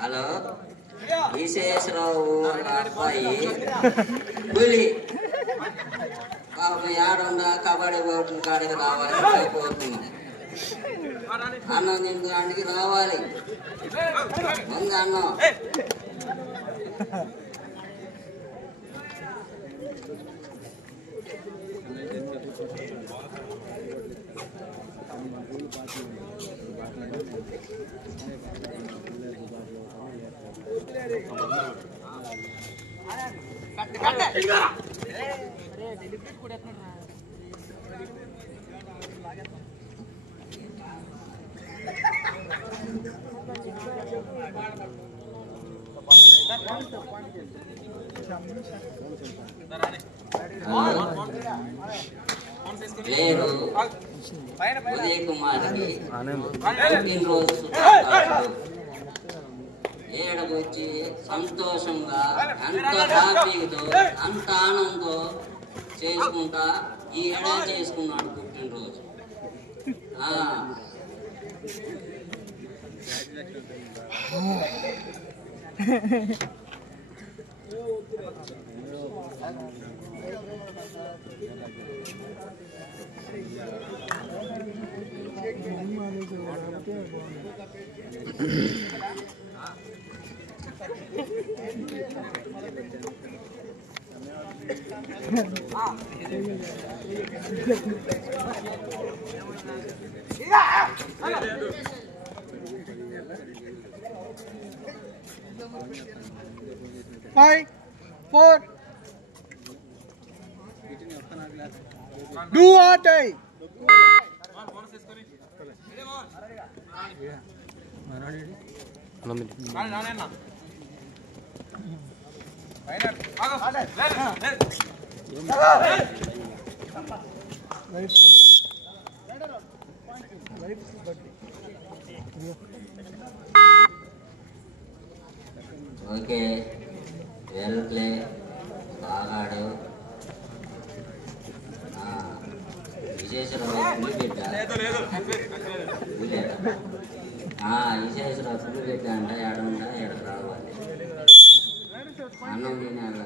Hello విశేషరావు అబ్బాయి పులి పాపం ఏడుందా కబడ్డీ పోతుంది కాడికి రావాలి అయిపోతుంది అన్నం తినడానికి రావాలి ముందు అన్నం లేదు ఉదయ్ కుమార్కి పుట్టినరోజు ఏడకొచ్చి సంతోషంగా అంత హ్యాపీతో అంత ఆనందంతో చేసుకుంటా ఈ ఏడాది చేసుకున్నాడు పుట్టినరోజు. Five, four, do or die. Okay well play బాగా ఆడావు. విశేషరావు ఫుల్ బిడ్డ విశేషరావు ఫుల్ బిడ్డ అంట ఏడుంటా ఎడకు రావాలి అన్నం తినాలి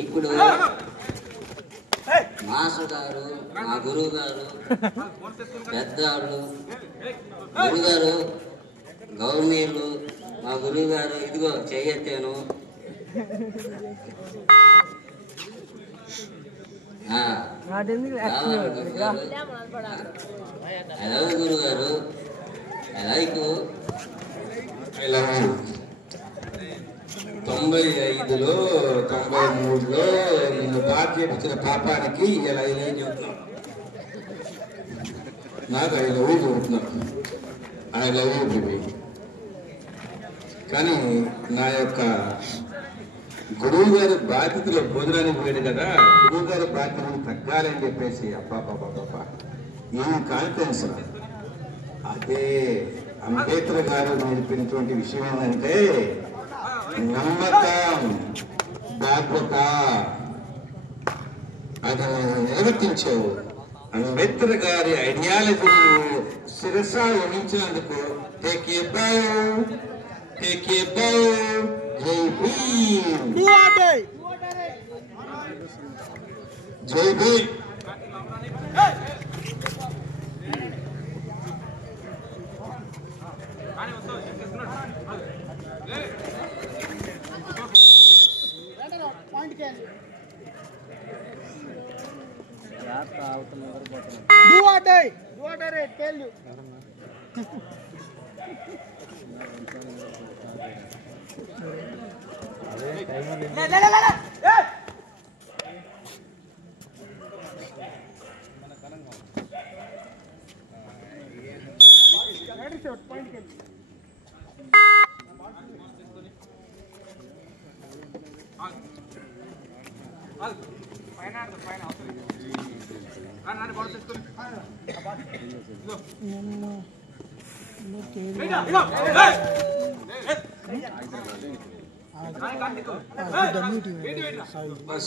ఇప్పుడు మాస్టర్ గారు మా గురువు గారు పెద్దవాళ్ళు గురుగారు గౌర్నీళ్ళు మా గురువు గారు ఇదిగో చెయ్యెత్తాను. హలో గురుగారు లైక్ 95లో 93లో నిన్ను పాట చేపించిన పాపానికి ఇలా ఇలా చెబుతున్నాం. నాకు ఐ లవ్ యూ చెబుతున్నాను. I love you baby. కానీ నా యొక్క గురువు గారి బాధ్యతలో భోజనానికి పోయాడు కదా, గురువు గారి బాధ్యతలు తగ్గాలని చెప్పేసి అబ్బా ఈ కాన్ఫిడెన్స్ అదే అంబేద్కర్ గారు నేర్పినటువంటి విషయం ఏంటంటే నమ్మకం బాధ్యత. అది నిర్వర్తించావు. అంబేద్కర్ గారి ఐడియాలజీని శిరసా వహించినందుకు టేక్ ఏ బౌ. జై భీమ్. జై Bhim. Do or die. Do or die. Tell you.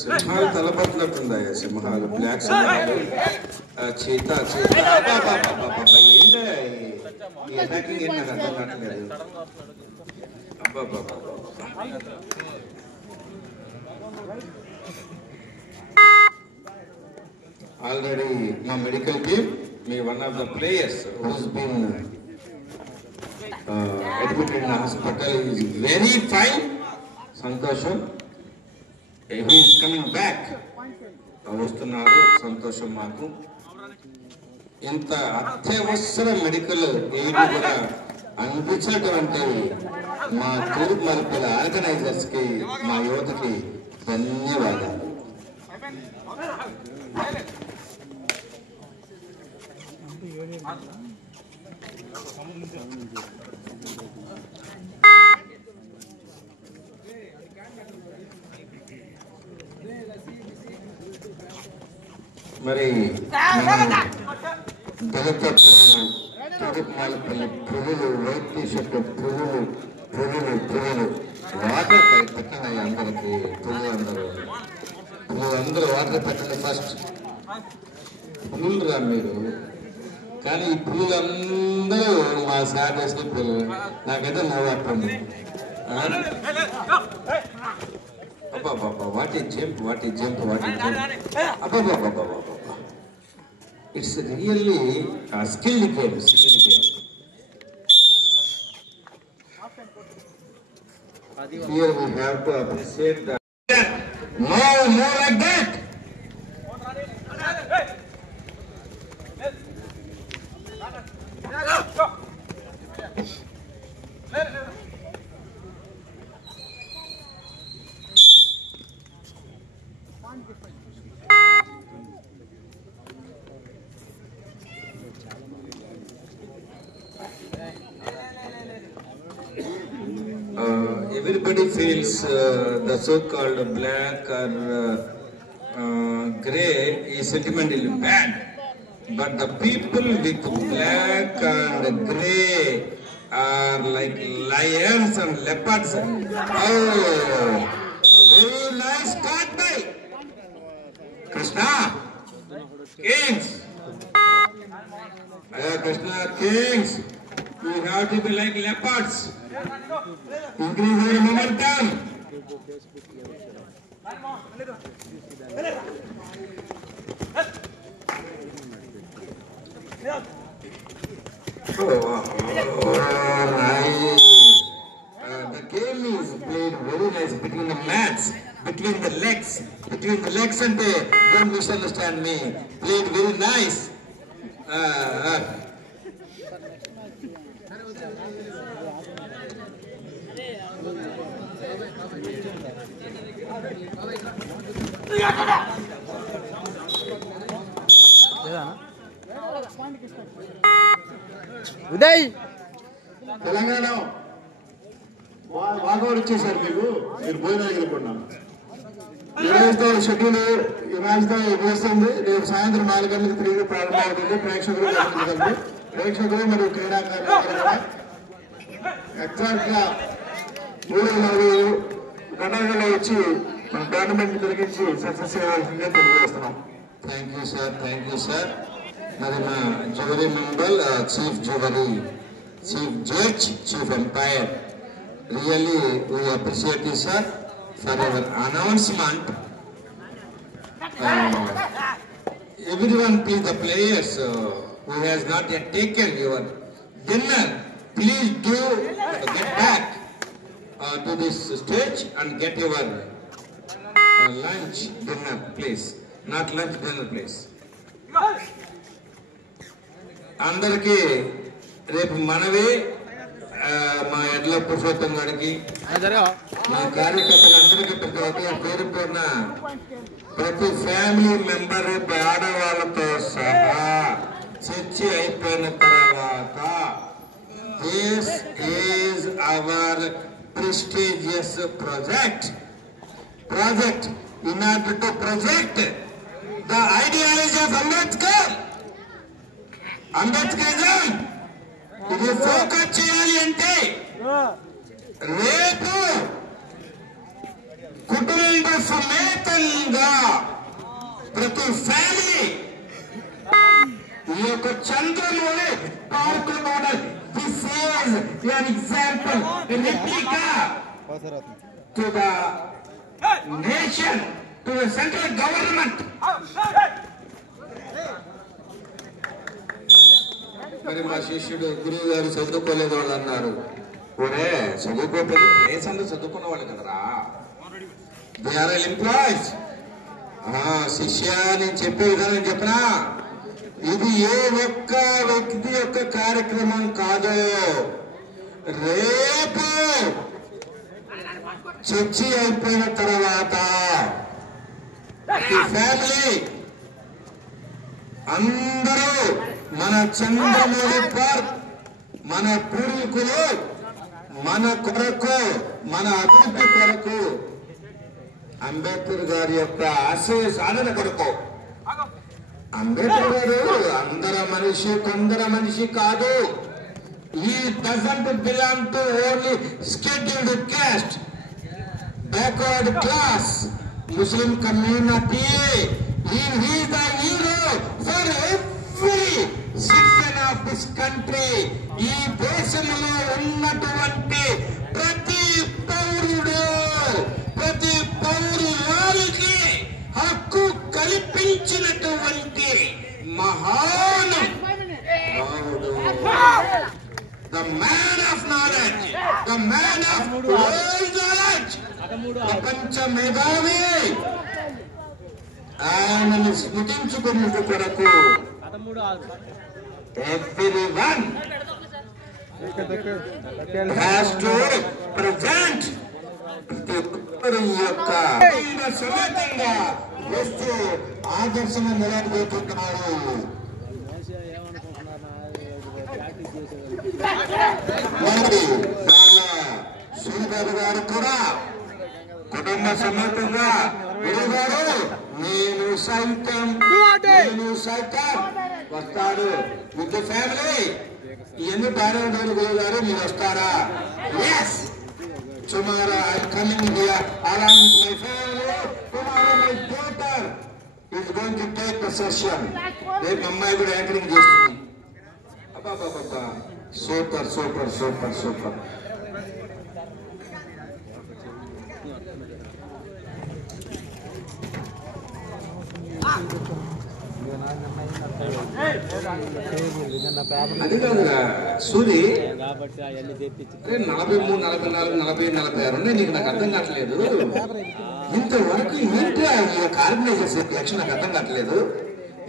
సింహాలు తలపట్టినట్టుందా? సింహాలు, బ్లాక్ సింహాలు, చీతా ఏంటంటే ఈ అటాకింగ్ ఏంటి నాకు అర్థం కావట్లేదు. అబ్బా ఆల్రెడీ మా మెడికల్ టీమ్, మీ one of the players who's been admitted in hospital is very fine. సంతోషం. He is coming back. వస్తున్నారు, సంతోషం మాకు. ఇంత అత్యవసర మెడికల్ ఎయిడ్ కూడా అందించినటువంటి మా తూర్పు మలుపుల ఆర్గనైజర్స్ కి, మా యువతకి ధన్యవాదాలు. మరి దళిత పురులు, తూర్పుమాలపల్లి పురులు, వైట్ టీషర్ట్ పురులు, వాటర్ పెట్టండి అందరికి. పురులందరూ వాటర్ పెట్టండి ఫస్ట్. పురులు రా మీరు, కానీ ఈ పురులందరూ మా సార్ చేసిన పురులు. నాకైతే నవ్వుతుంది. అబ్బాబాబా, వాట్ ఈ jump. అబ్బాబాబా, it's really a skilled game. Here we have to appreciate that. No more like that. Everybody feels the so-called black or grey is sentimentally bad, but the people with black and grey are like lions and leopards. Oh, very nice card by Krishna Kings. Krishna Kings, we have to be like leopards. Increase your momentum. Nice. The game is played very nice between the mats, between the legs and don't misunderstand me. Played very nice. Uday Telangana వాగోడు వచ్చేసారు. మీరు భోజనాలు వెళ్ళిపోయినాను. ఈ రోజుతో schedule ఈ మ్యాచ్తో ముగుస్తుంది. రేపు సాయంత్రం 4 గంటలకు తిరిగి ప్రారంభమవుతుంది. ప్రేక్షకులు మరియు క్రీడాకారులు ఎగ్జాక్ట్ గా 3-4 గంటలలో వచ్చి మన టోర్నమెంట్ తిరిగించి సక్సెస్ చేయవలసిందే తెలియజేస్తున్నాం. Thank you sir. మరి మా jury member, chief jury, chief judge, chief umpire, really we appreciate you sir for your announcement. Everyone, please, the players who has not yet taken your dinner, please do get back to this stage and get your lunch, dinner, please. Not lunch, dinner, please. అందరికి రేపు మనవి మా ఎడ్ల పురుషోత్తం గారికి, మా కార్యకర్తలందరికీ పేరు పేరున ప్రతి ఫ్యామిలీ మెంబర్ ఆడవాళ్ళతో సహా చర్చ అయిపోయిన తర్వాత This is our prestigious project in order to project the ideology of Ambedkarism. ఇది ఫోకస్ చేయాలి అంటే రేపు కుటుంబ సమేతంగా ప్రతి ఫ్యామిలీ ఈ యొక్క Chandramouli park model this is an example, a replica to the nation, to the central government. మరి మా శిష్యుడు గురువు గారు చదువుకోలేదు వాళ్ళు అన్నారు. ఒరే చదువుకోకపోతే ప్లేస్ అంటే చదువుకున్న వాళ్ళు కదరా, దే ఆర్ ఎంప్లాయీస్. శిష్య నేను చెప్పే విధానం చెప్పనా, ఇది ఏ ఒక్క వ్యక్తి యొక్క కార్యక్రమం కాదు. రేపు చర్చి అయిపోయిన తర్వాత ఈ ఫ్యామిలీ అందరూ మన చంద్రమౌళి పార్క్ మన పూర్వీకులు మన కొరకు, మన అభివృద్ధి కొరకు, అంబేద్కర్ గారి యొక్క ఆశయ సాధన కొరకు. అంబేద్కర్ గారు అందర మనిషి కొందర మనిషి కాదు. He doesn't belong to only scheduled caste, backward class, Muslim community. He is the hero for every citizen of this country. ఈ దేశంలో ఉన్నటువంటి ప్రతి పౌరుడికి హక్కు కల్పించినటువంటి మహాన్ భావుడు. The man of knowledge, the man of world knowledge, ప్రపంచ మేధావి. ఆయనను స్మృతించుకున్నట్టు కొరకు everyone has to present యొక్క సమేతంగా వస్తూ ఆదర్శంగా నిలబడుతున్నారు. సూర్యబాబు గారు కూడా కుటుంబ సమేతంగా గురుగారు నేను సైతం వస్తాడు విత్ ఫ్యామిలీ. ఇవన్నీ బాగానే ఉంటారు గురుగారు, మీరు వస్తారా? Yes, tomorrow I am coming here along with my family. Tomorrow my daughter is going to take the session. రేపు అమ్మాయి కూడా యాంకరింగ్ చేస్తుంది. అబ్బా సూపర్ సూపర్ సూపర్ సూపర్. అది కాదురా సూరి, 43, 44, 40, 46 ఉన్నాయి నీకు, నాకు అర్థం కావట్లేదు. ఇంతవరకు ఏంటి ఈ యొక్క ఆర్గనైజర్స్ లక్ష్యం నాకు అర్థం కావట్లేదు.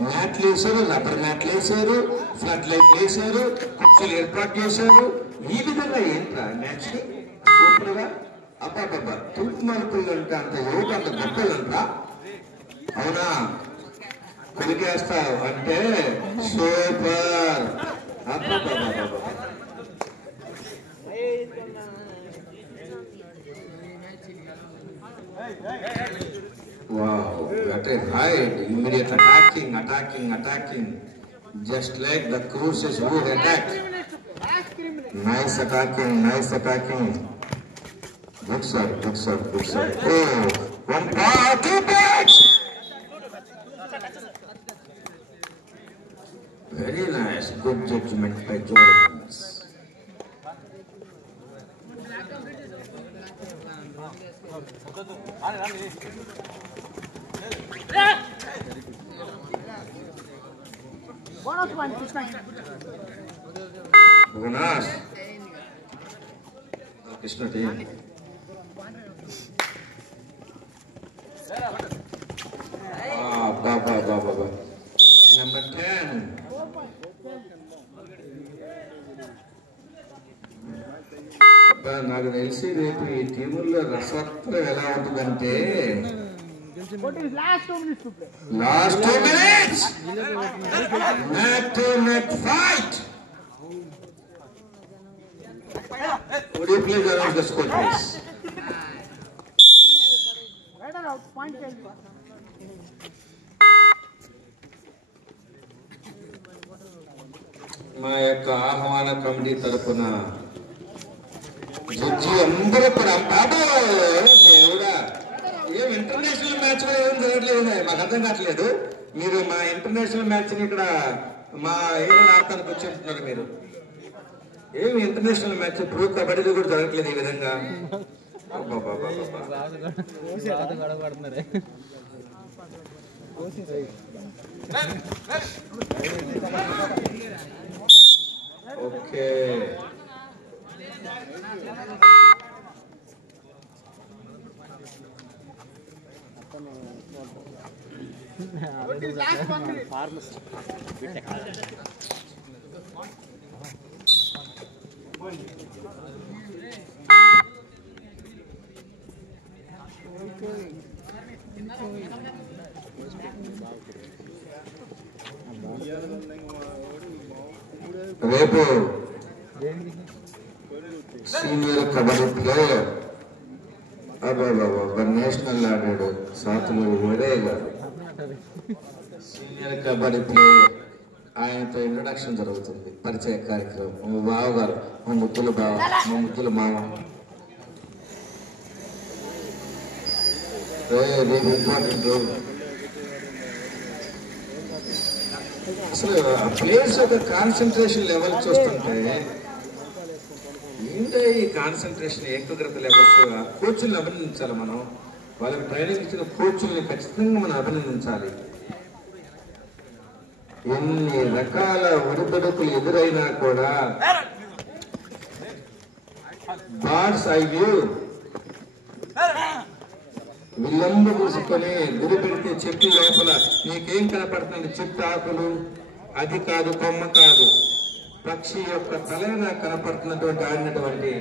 మ్యాట్లు వేశారు, రబ్బర్ మ్యాట్లు వేశారు, ఫ్లడ్ లైట్లు వేశారు, కుర్చీలు ఏర్పాటు చేశారు. ఈ విధంగా ఏంట్రా మ్యాచ్ సూపర్ గా. అబ్బాబ్బా తూర్పు మార్పులు అంటే అంత యువత అంత గొప్పలు అంటా. అవునా, కొలికేస్తావు అంటే super. Wow, that is right. Immediate attacking. Just like the cruises who attacked. Nice attacking. Good sir. Oh, one power, two bats. Very nice. Good judgment by Jordan. Bonus. Krishna team. Baba. Number 10. నాకు తెలిసి రేపు ఈ టీముల్లో రసవత్రం ఎలా ఉంటుందంటే last 2 minutes neck to neck fight. Would you please announce the score, please? Right out, point tell you. మా యొక్క ఆహ్వాన committee తరఫున జడ్జి అందరూ కూడా బాబా దేవుడా ఏం ఇంటర్నేషనల్ మ్యాచ్ కూడా ఏం జరగట్లేదు మాకు అర్థం కావట్లేదు. మీరు మా ఇంటర్నేషనల్ మ్యాచ్ ని ఇక్కడ మా ఏరియా ఆడటానికి వచ్చి ఉంటున్నారు. మీరు ఏమి ఇంటర్నేషనల్ మ్యాచ్ ప్రో కబడ్డీలో కూడా జరగట్లేదు ఈ విధంగా. Okay Last 1 minute. రేపు సీనియర్ కబడ్డీ ప్లేయర్ నేషనల్ ఆడాడు సాతులు ఉదయ్ గారు. సీనియర్ కబడ్డీ ప్లేయర్ ఆయనతో ఇంట్రొడక్షన్ జరుగుతుంది, పరిచయ కార్యక్రమం. మా బావ గారు, మా ముద్దుల బావ, మా ముద్దుల మామ. ఇంపార్టెంట్ అసలు ఆ ప్లేయర్స్ యొక్క కాన్సన్ట్రేషన్ లెవెల్ చూస్తుంటే ఏంటో ఈ కాన్సన్ట్రేషన్ ఏకాగ్రత లెవెల్స్. ఆ కోచ్ని అభినందించాలి మనం. వాళ్ళకి ట్రైనింగ్ ఇచ్చిన కోచ్ని ఖచ్చితంగా మనం అభినందించాలి. ఎన్ని రకాల ఒడిదుడుకులు ఎదురైనా కూడా బాడ్స్ అయ్యూ విల్లంబు తీసుకొని గురి పెడితే చెట్టు లోపల నీకేం కనపడుతుంది? చెట్టు ఆకులు, అది కాదు, కొమ్మ కాదు, పక్షి యొక్క తలైన కనపడుతున్నటువంటి ఆడినటువంటి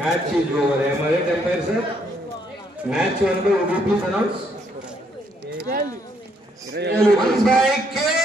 మ్యాచ్ ఈజ్ ఓవర్. ఏమరే the umpire sir match one by please announce 1 by K.